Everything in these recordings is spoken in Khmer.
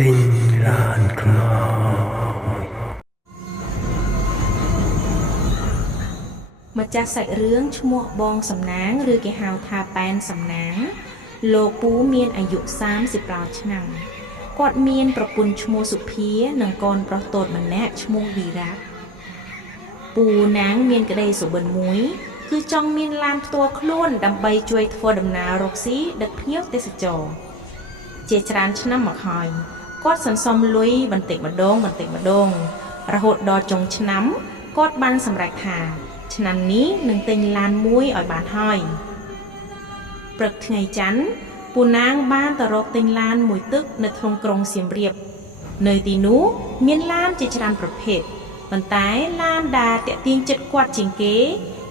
ទិញឡានខ្មោចម្ចាស់សាច់រឿងឈ្មោះបងសំណាងឬគេហៅថាប៉ែនសំណាងលោកពូមានអាយុ30ឆ្នាំគាត់មានប្រពន្ធឈ្មោះសុភានិងកូនប្រុសតូចម្នាក់ឈ្មោះវីរ៉ាពូណាងមានក្តីសុបិនមួយគឺចង់មានឡានផ្ទាល់ខ្លួនដើម្បីជួយធ្វើដំណើររកស៊ីដឹកភ្ញៀវទេសចរជាច្រើនឆ្នាំមកហើយគាត់សន្សំលុយបន្តិចម្ដងរហូតដល់ចុងឆ្នាំគាត់បានសម្រេចថាឆ្នាំនេះនឹងទិញឡានមួយឲ្យបានហើយព្រឹកថ្ងៃច័ន្ទពូណាងបានទៅរកទិញឡានមួយទឹកនៅក្នុងក្រុងសៀមរាបនៅទីនោះមានឡានជាច្រើនប្រភេទប៉ុន្តែឡានដែលទាក់ទាញចិត្តគាត់ជាងគេ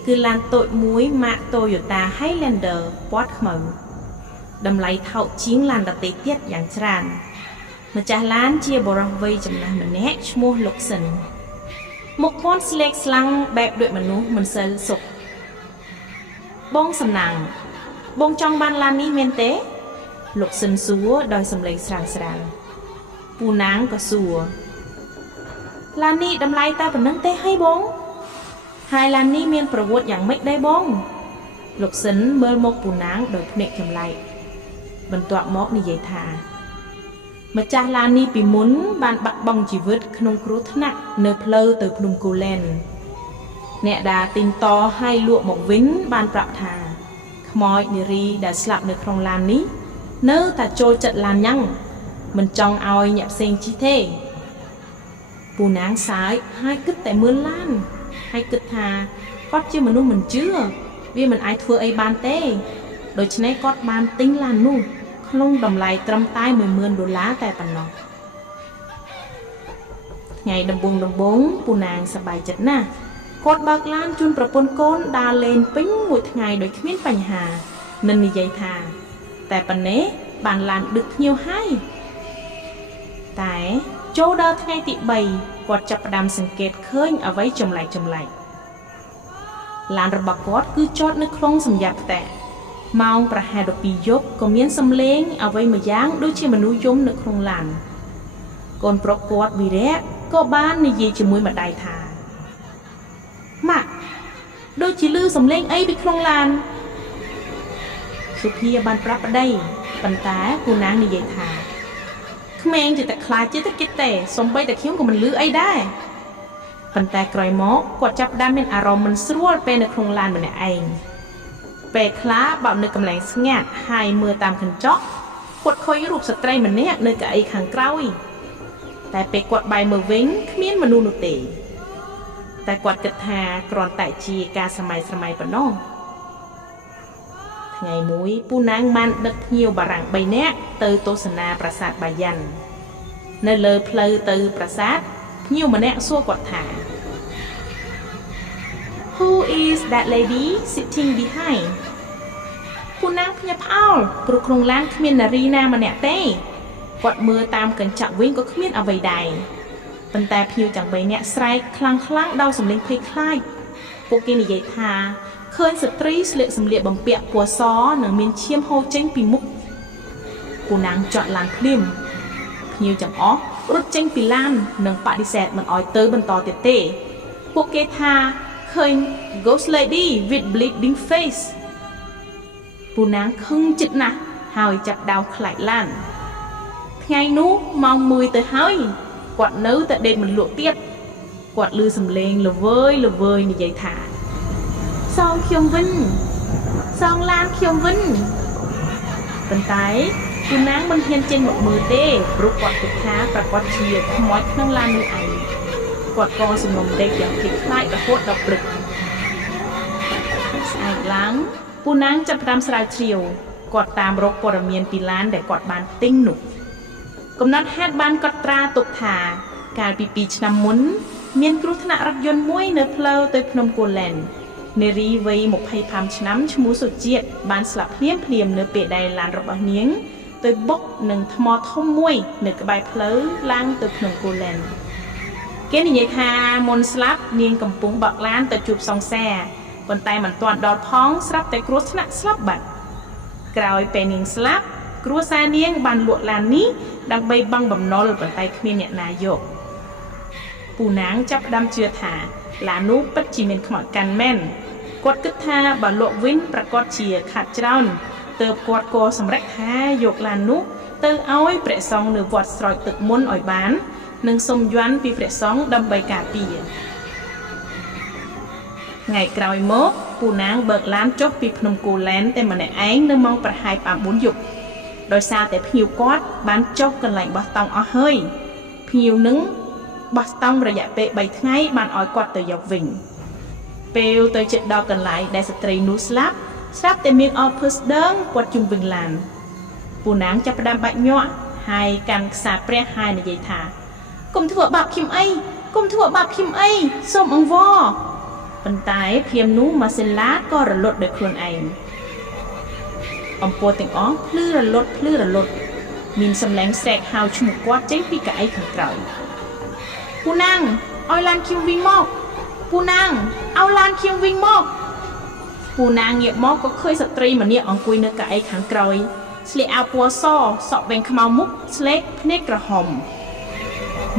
គឺឡានតូចមួយម៉ាក Toyota Highlander ពណ៌ខ្មៅតម្លៃថោកជាងឡានដទៃទៀតយ៉ាងច្រើនម្ចាស់ឡានជាបុរសវ័យចំណាស់ម្នាក់ឈ្មោះលោកសិនមុខគាត់ស្លេកស្លាំងបែបដូចមនុស្សមិនសូវសុខបងសំណាងបងចង់បានឡាននេះមែនទេលោកសិនសួរដោយសំឡេងស្រាលពូណាងក៏សួរឡាននេះតម្លៃតែប៉ុណ្្នឹងទេហើយបងហើយឡាននេះមានប្រវត្តិយ៉ាងម៉េចដែរបងលោកសិនមើលមកពូណាងដោយភ្នែកចម្លែកបន្ទាប់មកនិយាយថាម្ចាស់ឡាននេះពីមុនបានបាត់បង់ជីវិតក្នុងគ្រោះថ្នាក់នៅផ្លូវទៅភ្នំគូលែនអ្នកដែលទិញតឲ្យលក់មកវិញបានប្រាប់ថាខ្មោចនារីដែលស្លាប់នៅក្នុងឡាននេះនៅតែចូលចិត្តឡានញ៉ាំងមិនចង់ឲ្យអ្នកផ្សេងជិះទេពូណាងសើចហើយគិតតែមើលឡានហើយគិតថាគាត់ជាមនុស្សមិនជឿវាមិនអាចធ្វើអីបានទេដូច្នេះគាត់បានទិញឡាននោះក្នុងតម្លៃត្រឹមតែ$10,000តែប៉ុណ្ណោះថ្ងៃដំបូងពូណាងសប្បាយចិត្តណាស់គាត់បើកឡានជូនប្រពន្ធកូនដើរលេងពេញមួយថ្ងៃដោយគ្មានបញ្ហានឹងនិយាយថាតែប៉ុណ្ណេះបានឡានដឹកភ្ញៀវហើយតែចូលដល់ថ្ងៃទី3គាត់ចាប់ផ្ដើមសង្កេតឃើញអ្វីចម្លែកឡានរបស់គាត់គឺចតនៅក្នុងសម្យាបផ្ទះម៉ោងប្រហែល12យប់ក៏មានសំឡេងអ្វីមួយយ៉ាងដូចជាមនុស្សយំនៅក្នុងឡានកូនប្រុសគាត់វីរៈក៏បាននិយាយជាមួយម្ដាយថាម៉ាក់ដូចជាឮសំឡេងអីពីក្នុងឡានសុភាបានប្រាប់ប្តីប៉ុន្តែពូណាងនិយាយថាក្មេងជាតែខ្លាចជាតែគិតទេសំបីតែខ្ញុំក៏មិនឮអីដែរប៉ុន្តែក្រោយមកគាត់ចាប់ផ្ដើមមានអារម្មណ៍មិនស្រួលពេលនៅក្នុងឡានម្នាក់ឯងពេលខ្លះបើនៅកន្លែងស្ងាត់ហើយមើលតាមកញ្ចក់គាត់ឃើញរូបស្ត្រីម្នាក់នៅកៅអីខាងក្រោយតែពេលគាត់បែរមើលវិញគ្មានមនុស្សនោះទេតែគាត់គិតថាគ្រាន់តែជាការសម័យប៉ុណ្ណោះថ្ងៃមួយពូណាងបានដឹកភ្ញៀវបារាំង3នាក់ទៅទស្សនាប្រាសាទបាយ័ននៅលើផ្លូវទៅប្រាសាទភ្ញៀវម្នាក់សួរគាត់ថា Who is that lady sitting behind ពូណាងភ្ញាក់ផ្អើលព្រោះក្នុងឡានគ្មាននារីណាម្នាក់ទេគាត់មើលតាមកញ្ចក់វិញក៏គ្មានអ្វីដែរប៉ុន្តែភ្ញៀវទាំង3នាក់ស្រែកខ្លាំងដោយសំឡេងភ័យខ្លាចពួកគេនិយាយថាឃើញស្ត្រីស្លៀកសម្លៀកបំពាក់ពណ៌សនិងមានឈាមហូរចេញពីមុខពូណាងចតឡានភ្លាមភ្ញៀវទាំងអស់រត់ចេញពីឡាននិងបដិសេធមិនអោយទៅបន្តទៀតទេពួកគេថាឃើញ Ghost Lady with bleeding face ពូណាងខឹងចិត្តណាស់ហើយចាប់ដោខ្លាចឡានថ្ងៃនោះម៉ោង1ទៅហើយគាត់នៅតែដេកមិនលក់ទៀតគាត់ឮសំឡេងល្វើយនិយាយថាសងខ្ញុំវិញសងឡានខ្ញុំវិញប៉ុន្តែពូណាងមិនហ៊ានចេញមកមើលទេព្រោះគាត់គិតថាប្រកាសជាខ្មោចក្នុងឡាននោះឯងគាត់ក៏សំងំដេកយ៉ាងភ័យខ្លាចរហូតដល់ព្រឹកស្អែកឡើងពូណាងចាប់ផ្ដើមស្រាវជ្រាវគាត់តាមរកព័ត៌មានពីឡានដែលគាត់បានទិញនោះកំណត់ហេតុបានកត់ត្រាទុកថាកាលពី2ឆ្នាំមុនមានគ្រោះថ្នាក់រថយន្តមួយនៅផ្លូវទៅភ្នំគូលែននារីវ័យ25ឆ្នាំឈ្មោះសុជាតិបានស្លាប់ភ្លាមនៅពេលដែលឡានរបស់នាងទៅបុកនឹងថ្មធំមួយនៅក្បែរផ្លូវឡើងទៅភ្នំគូលែនគេនិយាយថាមុនស្លាប់នាងកំពុងបើកឡានទៅជួបសង្សារប៉ុន្តែមិនទាន់ដល់ផងស្រាប់តែគ្រោះថ្នាក់ស្លាប់បាត់ក្រោយពេលនាងស្លាប់ គ្រួសារនាងបានលក់ឡាននេះដើម្បីបង់បំណុលប៉ុន្តែគ្មានអ្នកណាយកពូណាងចាប់ផ្ដើមជឿថាឡាននោះពិតជាមានខ្មោចកាន់មែនគាត់គិតថាបើលក់វិញប្រកាសជាខាត់ច្រើនទើបគាត់ក៏សម្រេចថាយកឡាននោះទៅឲ្យព្រះសង្ឃនៅវត្តស្រោចទឹកមុនឲ្យបាននិងសុំយ័ន្តពីព្រះសង្ឃដើម្បីការពារថ្ងៃក្រោយមកពូណាងបើកឡានចុះពីភ្នំគូលែនតែម្នាក់ឯងនៅម៉ោងប្រហែល 9 យប់ដោយសារតែភ្ញៀវគាត់បានចុះកន្លែងបោះតង់អស់ហើយភ្ញៀវនឹងបោះតង់រយៈពេល 3 ថ្ងៃបានឲ្យគាត់ទៅយកវិញពេលទៅជិតដល់កន្លែងដែលស្ត្រីនោះស្លាប់តែមានអភើស្ដើងព័ទ្ធជុំវិញឡានពូណាងចាប់ផ្ដើមបាច់ញាក់ហើយកាន់ខ្សែព្រះហើយនិយាយថាកុំធ្វើបាបខ្ញុំអីសូមអង្វរប៉ុន្តែភ្លាមនោះម៉ាស៊ីនឡាក៏រលត់ដោយខ្លួនឯងអំពើទាំងអស់ភ្លឺរលត់មានសំឡេងស្រែកហៅឈ្មោះគាត់ចេញពីកៅអីខាងក្រោយពូណាងឲ្យឡានខ្ញុំវិញមកពូណាងឲ្យឡានខ្ញុំវិញមកពូណាងងាកមកក៏ឃើញស្ត្រីម្នាក់អង្គុយនៅកៅអីខាងក្រោយស្លៀកអាវពណ៌សសក់វែងខ្មៅមុខស្លេកភ្នែកក្រហម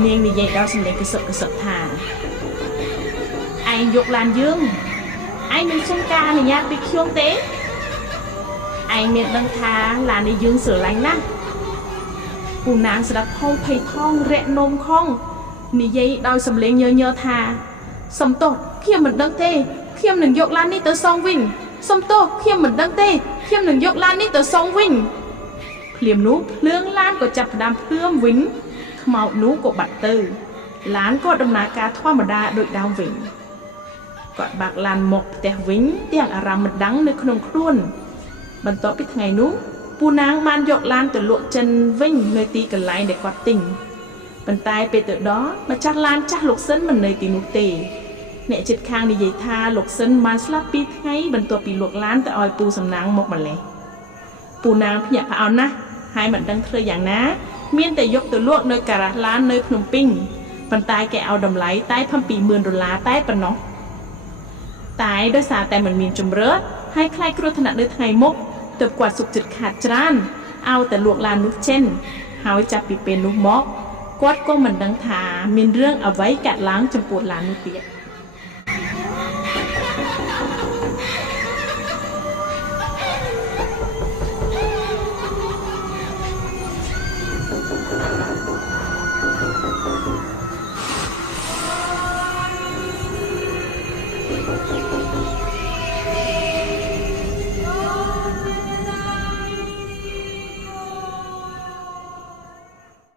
នាងនិយាយដល់សំឡេងកសឹកថាឯងយកឡានយើងឯងមិនសុំការអនុញ្ញាតពីខ្ញុំទេឯងមានដឹងថាឡាននេះយើងស្រឡាញ់ណាស់ពូណាងស្ដាប់ផងភ័យផងរាក់នោមខំនិយាយដោយសំឡេងញើថាសំទោសខ្ញុំមិនដឹងទេខ្ញុំនឹងយកឡាននេះទៅសងវិញសំទោសខ្ញុំមិនដឹងទេខ្ញុំនឹងយកឡាននេះទៅសងវិញភ្លាមនោះភ្លើងឡានក៏ចាប់ផ្ដើមភ្លើមវិញខ្មោចនោះក៏បាត់ទៅឡានក៏ដំណើរការធម្មតាដូចដើមវិញគាត់បាក់ឡានមកផ្ទះវិញទាំងអារម្មណ៍មិនដឹងនៅក្នុងខ្លួនបន្ទាប់ពីថ្ងៃនោះពូណាងបានយកឡានទៅលក់ចិនវិញនៅទីកន្លែងដែលគាត់ទិញប៉ុន្តែពេលទៅដល់ម្ចាស់ឡានចាស់លោកសិនមិននៅទីនោះទេអ្នកជិតខាងនិយាយថាលោកសិនបានស្លាប់2 ថ្ងៃបន្ទាប់ពីលក់ឡានទៅឲ្យពូសំណាងមកម្លេះពូណាងភ្ញាក់ផ្អើលណាស់ហើយមិនដឹងធ្វើយ៉ាងណាមានតែយកទៅលក់នៅការ៉ាសឡាននៅភ្នំពេញប៉ុន្តែគេឲ្យតម្លៃតែ$7,000តែប៉ុណ្ណោះតែដោយសារតែមិនមានជំរឿនហើយខ្លាចគ្រោះថ្នាក់នៅថ្ងៃមុខទើបគាត់សុខចិត្តខាតច្រើនឲ្យតែលក់ឡាននោះចេញហើយចាប់ពីពេលនោះមកគាត់ក៏មិនដឹងថាមានរឿងអ្វីកើតឡើងចំពោះឡាននោះទៀត